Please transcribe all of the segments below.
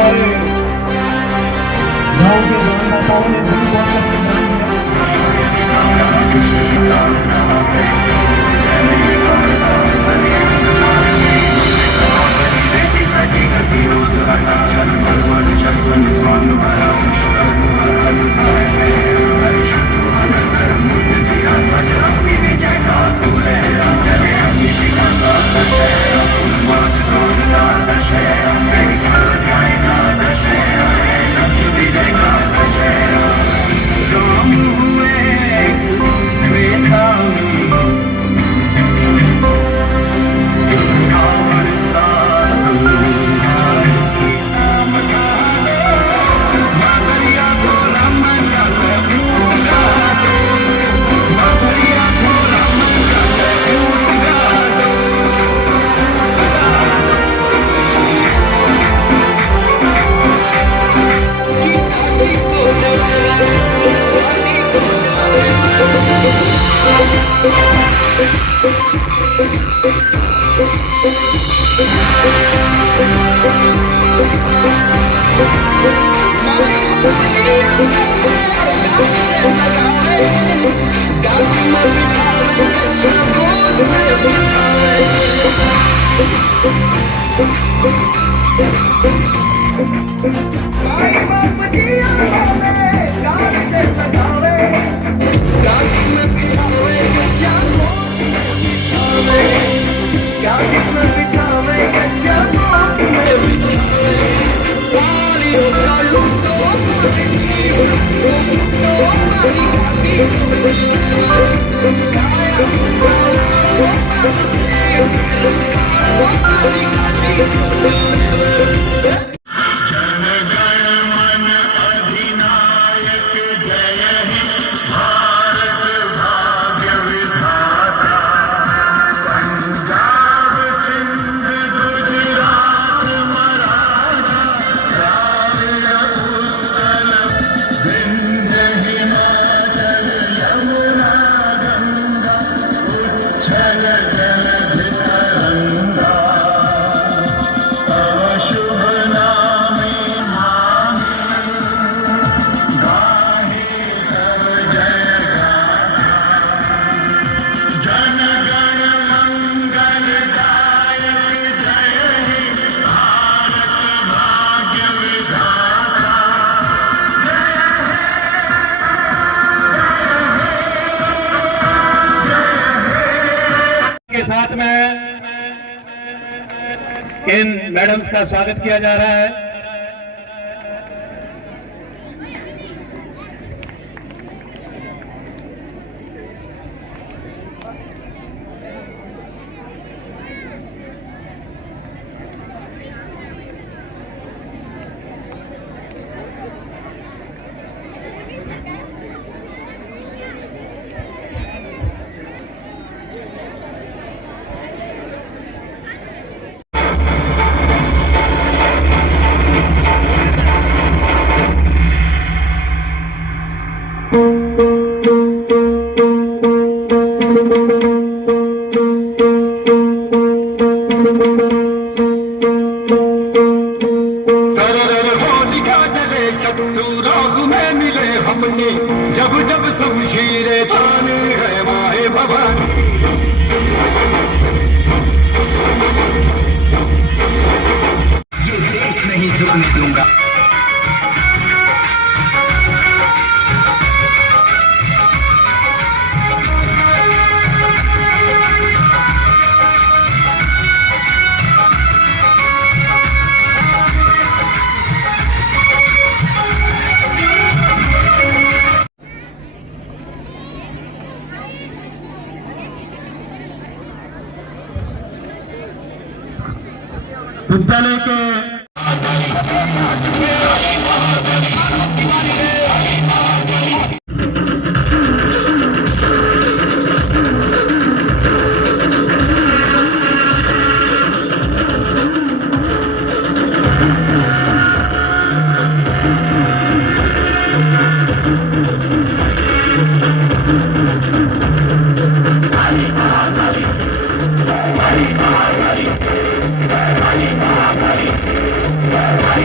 हमारे गांव के दानदाताओं ने भी बहुत के साथ में इन मैडम्स का स्वागत किया जा रहा है। जब जब शमशीरें ताने गए माहे भवानी, ये देश नहीं झुकने दूंगा। विद्यालय के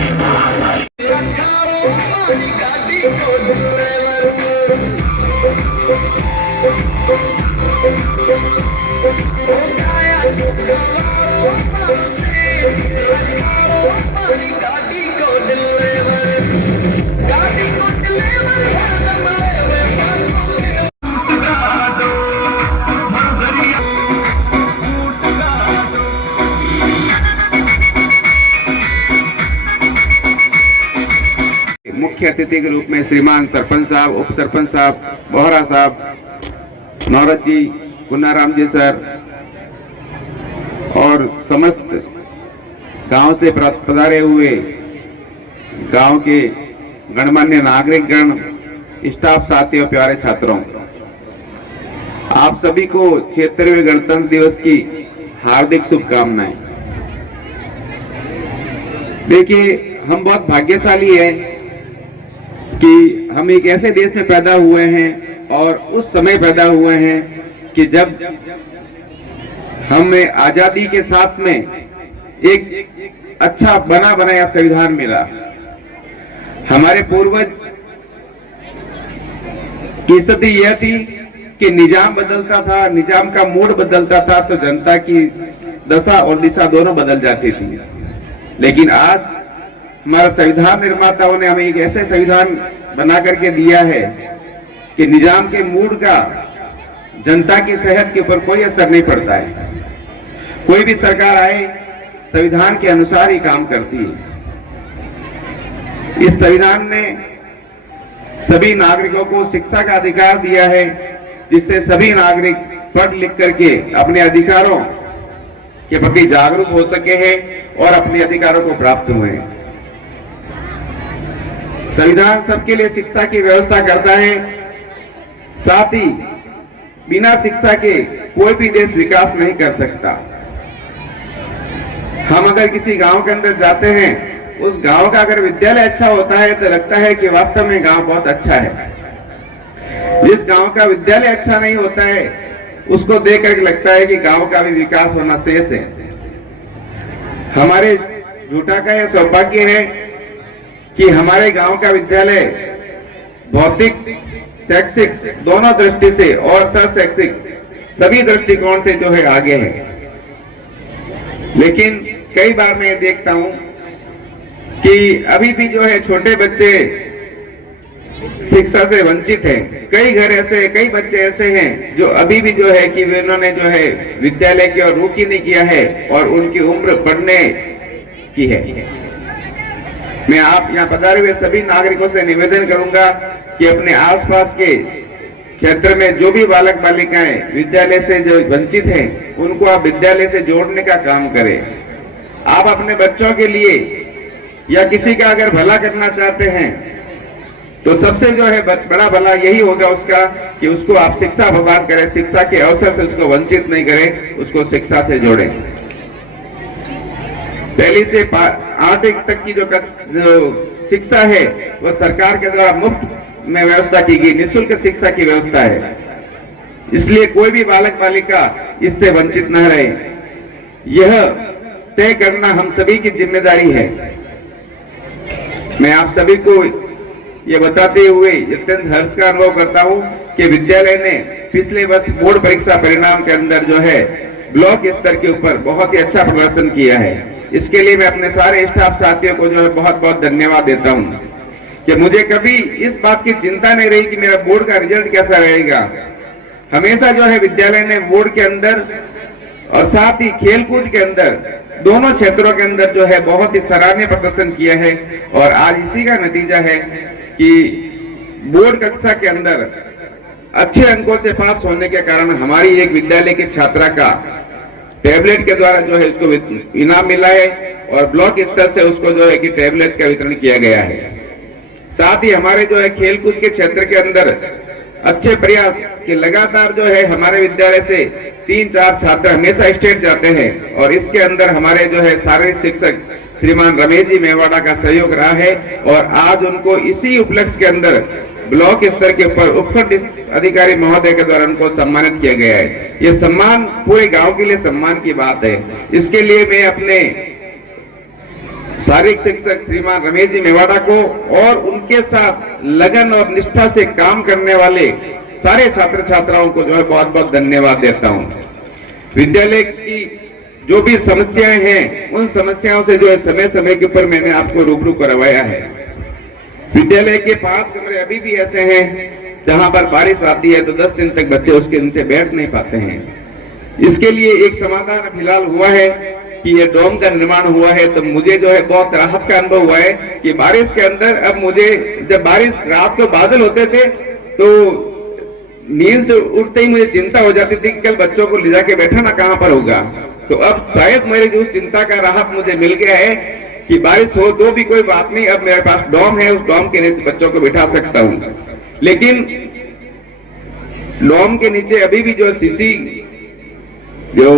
Bye. मुख्य अतिथि के रूप में श्रीमान सरपंच साहब, उप सरपंच साहब, बोहरा साहब, नौरत जी, कुन्नाराम जी सर और समस्त गांव से पधारे हुए गांव के गणमान्य नागरिक गण, स्टाफ साथियों, प्यारे छात्रों, आप सभी को 76वें गणतंत्र दिवस की हार्दिक शुभकामनाएं। देखिए, हम बहुत भाग्यशाली हैं कि हम एक ऐसे देश में पैदा हुए हैं और उस समय पैदा हुए हैं कि जब हमें आजादी के साथ में एक अच्छा बना बनाया संविधान मिला। हमारे पूर्वज की स्थिति यह थी कि निजाम बदलता था, निजाम का मूड बदलता था तो जनता की दशा और दिशा दोनों बदल जाती थी। लेकिन आज हमारा संविधान निर्माताओं ने हमें एक ऐसे संविधान बना करके दिया है कि निजाम के मूड का जनता की सेहत के ऊपर कोई असर नहीं पड़ता है। कोई भी सरकार आए, संविधान के अनुसार ही काम करती है। इस संविधान ने सभी नागरिकों को शिक्षा का अधिकार दिया है, जिससे सभी नागरिक पढ़ लिख करके अपने अधिकारों के प्रति जागरूक हो सके हैं और अपने अधिकारों को प्राप्त हुए हैं। संविधान सबके लिए शिक्षा की व्यवस्था करता है। साथ ही बिना शिक्षा के कोई भी देश विकास नहीं कर सकता। हम अगर किसी गांव के अंदर जाते हैं, उस गांव का अगर विद्यालय अच्छा होता है तो लगता है कि वास्तव में गांव बहुत अच्छा है। जिस गांव का विद्यालय अच्छा नहीं होता है, उसको देख कर लगता है कि गांव का भी विकास होना शेष है। हमारे झूठा का यह सौभाग्य है कि हमारे गांव का विद्यालय भौतिक, शैक्षिक दोनों दृष्टि से और शैक्षिक सभी दृष्टिकोण से जो है आगे है। लेकिन कई बार मैं देखता हूं कि अभी भी जो है छोटे बच्चे शिक्षा से वंचित हैं। कई घर ऐसे, कई बच्चे ऐसे हैं जो अभी भी जो है कि उन्होंने जो है विद्यालय की ओर रुख ही नहीं किया है और उनकी उम्र पढ़ने की है। मैं आप यहाँ पधारे हुए सभी नागरिकों से निवेदन करूंगा कि अपने आसपास के क्षेत्र में जो भी बालक बालिकाएं विद्यालय से जो वंचित हैं, उनको आप विद्यालय से जोड़ने का काम करें। आप अपने बच्चों के लिए या किसी का अगर भला करना चाहते हैं तो सबसे जो है बड़ा भला यही होगा उसका कि उसको आप शिक्षा प्रदान करें, शिक्षा के अवसर से उसको वंचित नहीं करें, उसको शिक्षा से जोड़ें। पहली से 8वीं तक की जो शिक्षा है वह सरकार के द्वारा मुफ्त में व्यवस्था की गई, निःशुल्क शिक्षा की व्यवस्था है। इसलिए कोई भी बालक बालिका इससे वंचित न रहे, यह तय करना हम सभी की जिम्मेदारी है। मैं आप सभी को ये बताते हुए अत्यंत हर्ष का अनुभव करता हूं कि विद्यालय ने पिछले वर्ष बोर्ड परीक्षा परिणाम के अंदर जो है ब्लॉक स्तर के ऊपर बहुत ही अच्छा प्रदर्शन किया है। इसके लिए मैं अपने सारे स्टाफ साथियों को जो है बहुत बहुत धन्यवाद देता हूं कि मुझे कभी इस बात की चिंता नहीं रही कि मेरा बोर्ड का रिजल्ट कैसा रहेगा। हमेशा जो है विद्यालय ने बोर्ड के अंदर और साथ ही खेलकूद के अंदर दोनों क्षेत्रों के अंदर जो है बहुत ही सराहनीय प्रदर्शन किया है और आज इसी का नतीजा है कि बोर्ड कक्षा के अंदर अच्छे अंकों से पास होने के कारण हमारी एक विद्यालय की छात्रा का टैबलेट के द्वारा जो है उसको इनाम मिला है और ब्लॉक स्तर से उसको जो है कि टैबलेट का वितरण किया गया है। साथ ही हमारे जो है खेलकूद के क्षेत्र के अंदर अच्छे प्रयास कि लगातार जो है हमारे विद्यालय से 3-4 छात्र हमेशा स्टेट जाते हैं और इसके अंदर हमारे जो है शारीरिक शिक्षक श्रीमान रमेश जी मेवाड़ा का सहयोग रहा है और आज उनको इसी उपलक्ष्य के अंदर ब्लॉक स्तर के ऊपर उपखंड अधिकारी महोदय के द्वारा उनको सम्मानित किया गया है। ये सम्मान पूरे गांव के लिए सम्मान की बात है। इसके लिए मैं अपने शारीरिक शिक्षक श्रीमान रमेश जी मेवाड़ा को और उनके साथ लगन और निष्ठा से काम करने वाले सारे छात्र छात्राओं को जो है बहुत बहुत धन्यवाद देता हूं। विद्यालय की जो भी समस्याएं हैं उन समस्याओं से जो है समय समय के ऊपर मैंने आपको रूबरू करवाया है। विद्यालय के 5 कमरे अभी भी ऐसे हैं जहां पर बारिश आती है तो 10 दिन तक बच्चे उसके नीचे बैठ नहीं पाते हैं। इसके लिए एक समाधान फिलहाल हुआ है कि ये डोम का निर्माण हुआ है, तो मुझे जो है बहुत राहत का अनुभव हुआ है कि बारिश के अंदर अब मुझे, जब बारिश रात को बादल होते थे तो नींद से उठते ही मुझे चिंता हो जाती थी कि कल बच्चों को ले जाके बैठाना कहां पर होगा। तो अब शायद मेरी जो चिंता का राहत मुझे मिल गया है कि बारिश हो तो भी कोई बात नहीं, अब मेरे पास डोम है, उस डोम के नीचे बच्चों को बिठा सकता हूं। लेकिन डोम के नीचे अभी भी जो सीसी, जो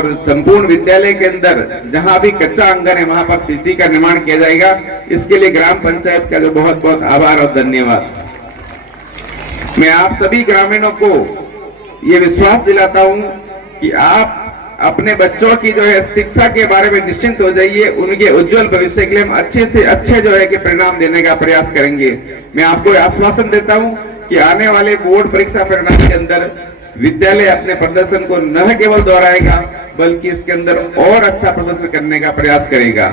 संपूर्ण विद्यालय के अंदर जहां भी कच्चा आंगन है वहां पर सीसी का निर्माण किया जाएगा। इसके लिए ग्राम पंचायत का जो बहुत बहुत आभार और धन्यवाद। मैं आप सभी ग्रामीणों को ये विश्वास दिलाता हूं कि आप अपने बच्चों की जो है शिक्षा के बारे में निश्चिंत हो जाइए। उनके उज्जवल भविष्य के लिए हम अच्छे से अच्छे जो है कि परिणाम देने का प्रयास करेंगे। मैं आपको आश्वासन देता हूं कि आने वाले बोर्ड परीक्षा परिणाम के अंदर विद्यालय अपने प्रदर्शन को न केवल दोहराएगा बल्कि इसके अंदर और अच्छा प्रदर्शन करने का प्रयास करेगा।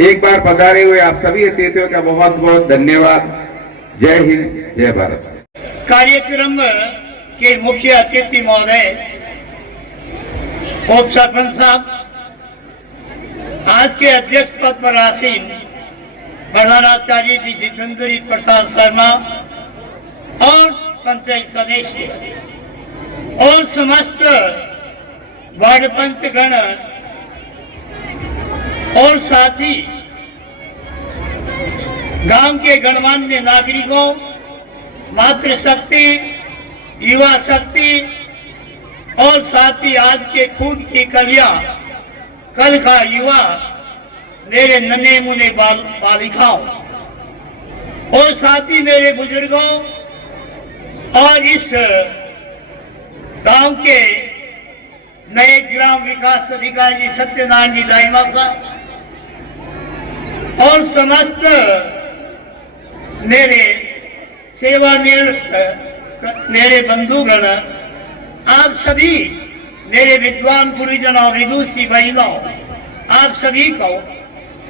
एक बार पधारे हुए आप सभी अतिथियों का बहुत बहुत धन्यवाद। जय हिंद, जय भारत। कार्यक्रम के मुख्य अतिथि महोदय, उप सरपंच साहब, आज के अध्यक्ष पद पर आसीन प्रधानाचार्य जी जितेंद्र प्रसाद शर्मा और पंचायत सदस्य और समस्त वार्ड पंचगण और साथ ही गांव के गणमान्य नागरिकों, मातृशक्ति, युवा शक्ति और साथ ही आज के खून की कलियां, कल का युवा, मेरे नन्हे मुन्ने बालिकाओं और साथ ही मेरे बुजुर्गों और इस गांव के नए ग्राम विकास अधिकारी सत्यनारायण जी दाइमा साहब और समस्त मेरे सेवानिवृत्त मेरे बंधुगण, आप सभी मेरे विद्वान गुरुजन और विदुषी बहनों, आप सभी को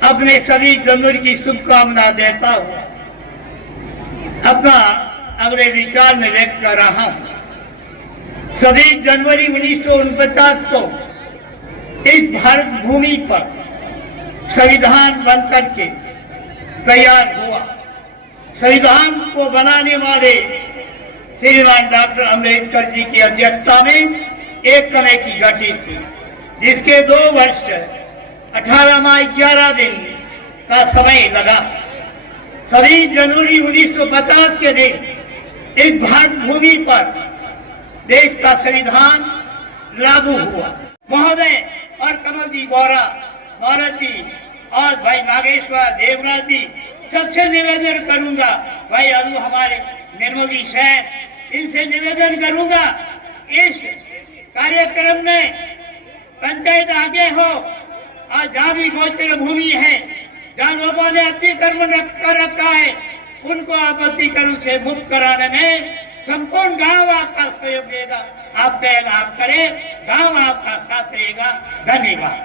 अपने सभी जन्मदिन की शुभकामना देता हूँ। अपना अगले विचार में व्यक्त कर रहा हूँ। सभी जनवरी 1949 को इस भारत भूमि पर संविधान बनकर के तैयार हुआ। संविधान को बनाने वाले श्रीमान डॉक्टर अम्बेडकर जी की अध्यक्षता में एक कमेटी गठित थी, जिसके 2 वर्ष 18 माह 11 दिन का समय लगा। सभी जनवरी 1950 के दिन इस भारत भूमि पर देश का संविधान लागू हुआ। महोदय और कमल जी गौरा, महाराज जी और भाई नागेश्वर देवराज जी, सबसे निवेदन करूंगा, भाई अनु हमारे निर्मली शहर, इनसे निवेदन करूंगा इस कार्यक्रम में पंचायत आगे हो और जहाँ भी गोचर भूमि है, जहाँ लोगों ने अतिक्रमण कर रखा है, उनको आपत्तिकरण से मुक्त कराने में संपूर्ण गांव आपका सहयोग देगा। आप पहल आप करें, गांव आपका साथ रहेगा। धन्यवाद।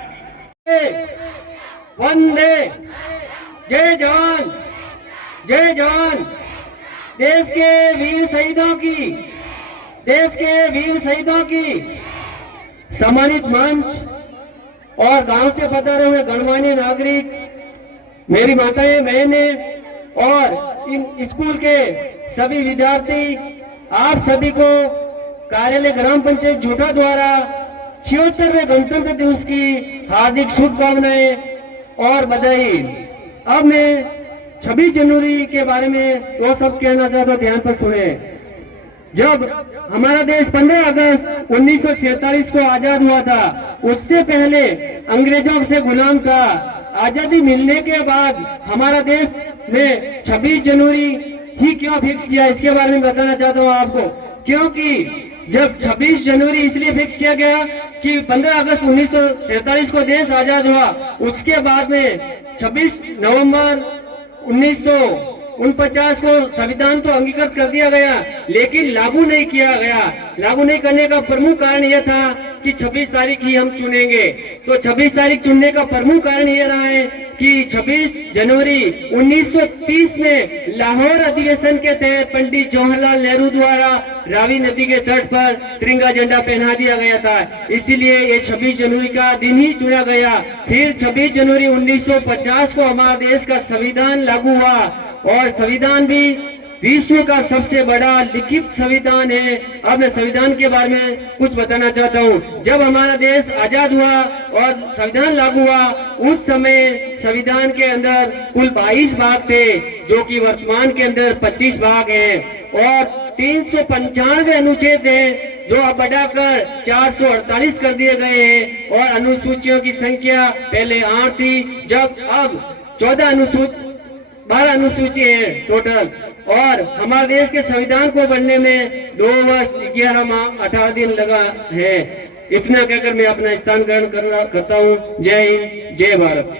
वंदे, जय जवान, जय जवान। देश के वीर शहीदों की, देश के वीर शहीदों की सम्मानित मंच और गांव से पधारे हुए गणमान्य नागरिक, मेरी माताएं, बहनें और इन स्कूल के सभी विद्यार्थी, आप सभी को कार्यालय ग्राम पंचायत झूठा द्वारा 76वें गणतंत्र दिवस की हार्दिक शुभकामनाएं और बधाई। अब मैं 26 जनवरी के बारे में 2 शब्द कहना चाहता हूं, ध्यान पर सुने। जब हमारा देश 15 अगस्त 1947 को आजाद हुआ था, उससे पहले अंग्रेजों से गुलाम था। आजादी मिलने के बाद हमारा देश में 26 जनवरी ही क्यों फिक्स किया, इसके बारे में बताना चाहता हूँ आपको। क्योंकि जब 26 जनवरी इसलिए फिक्स किया गया कि 15 अगस्त 1947 को देश आजाद हुआ, उसके बाद में 26 नवंबर 1949 को संविधान तो अंगीकृत कर दिया गया, लेकिन लागू नहीं किया गया। लागू नहीं करने का प्रमुख कारण यह था कि 26 तारीख ही हम चुनेंगे। तो 26 तारीख चुनने का प्रमुख कारण यह रहा है कि 26 जनवरी 1930 में लाहौर अधिवेशन के तहत पंडित जवाहरलाल नेहरू द्वारा रावी नदी के तट पर तिरंगा झंडा पहना दिया गया था। इसीलिए ये 26 जनवरी का दिन ही चुना गया। फिर 26 जनवरी 1950 को हमारा देश का संविधान लागू हुआ और संविधान भी विश्व का सबसे बड़ा लिखित संविधान है। अब मैं संविधान के बारे में कुछ बताना चाहता हूँ। जब हमारा देश आजाद हुआ और संविधान लागू हुआ, उस समय संविधान के अंदर कुल 22 भाग थे, जो कि वर्तमान के अंदर 25 भाग हैं और 395 अनुच्छेद हैं, जो अब बढ़ाकर 448 कर दिए गए हैं और अनुसूचियों की संख्या पहले 8 थी, जब अब 12 अनुसूची है टोटल। और हमारे देश के संविधान को बनने में 2 वर्ष 11 माह 18 दिन लगा है। इतना कहकर मैं अपना स्थान ग्रहण करता हूँ। जय हिंद, जय भारत।